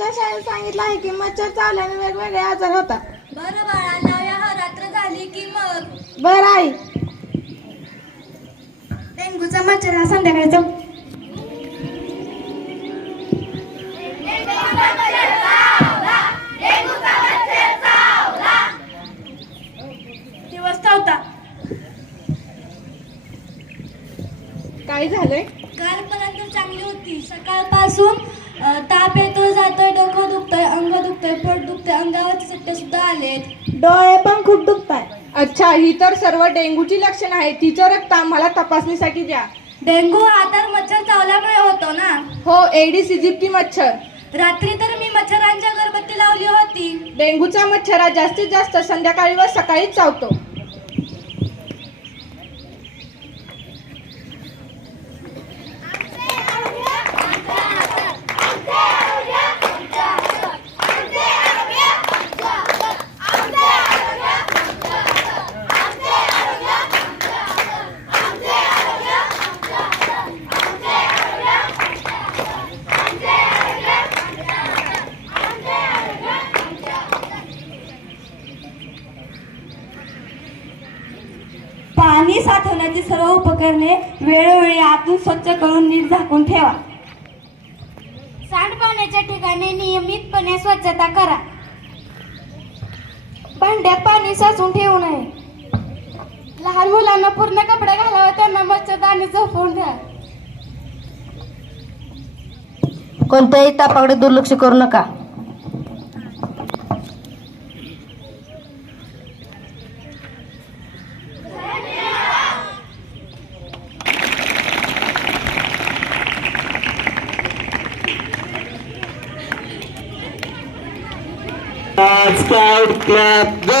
आमच्या शाळेत सांगितलं आहे की मच्छर चावल्याने वेगवेगळे आजार होतात. बरं बाळा, जाऊया. हा रात्र झाली की मग. बरं आई. डेंगूचा मच्छर हा संध्याकाळी दिवस चावता. काय झालंय? कालपर्यंत चांगली होती. सकाळपासून ताप येतोय, जातोय, डोकं दुखतंय, अंग दुखतंय, पोट दुखतंय, अंगावरचे चट्टे सुद्धा आलेत. डोळे पण खूप दुखताय. अच्छा, ही तर सर्व डेंग्यूची लक्षण आहे. तिचं रक्त आम्हाला तपासणीसाठी द्या. डेंगू हा तर मच्छर चावल्यामुळे होतो ना? हो, एडिस इजिप्टी मच्छर. रात्री तर मी मच्छरांच्या अगरबत्ती लावली होती. डेंग्यूचा मच्छर हा जास्तीत जास्त संध्याकाळी व सकाळीच चावतो. पाणी साठवण्याची सर्व उपकरणे वेळोवेळी आतून स्वच्छ करून नीट झाकून ठेवा. सांडपाण्याच्या ठिकाणी नियमितपणे स्वच्छता करा. भांड्यात पाणी साचून ठेवू नये. लहान मुलांना पूर्ण कपडे घालावे, त्यांना मच्छरदाणी झोपवून द्या. कोणत्याही तापाकडे दुर्लक्ष करू नका. Scout Club, go!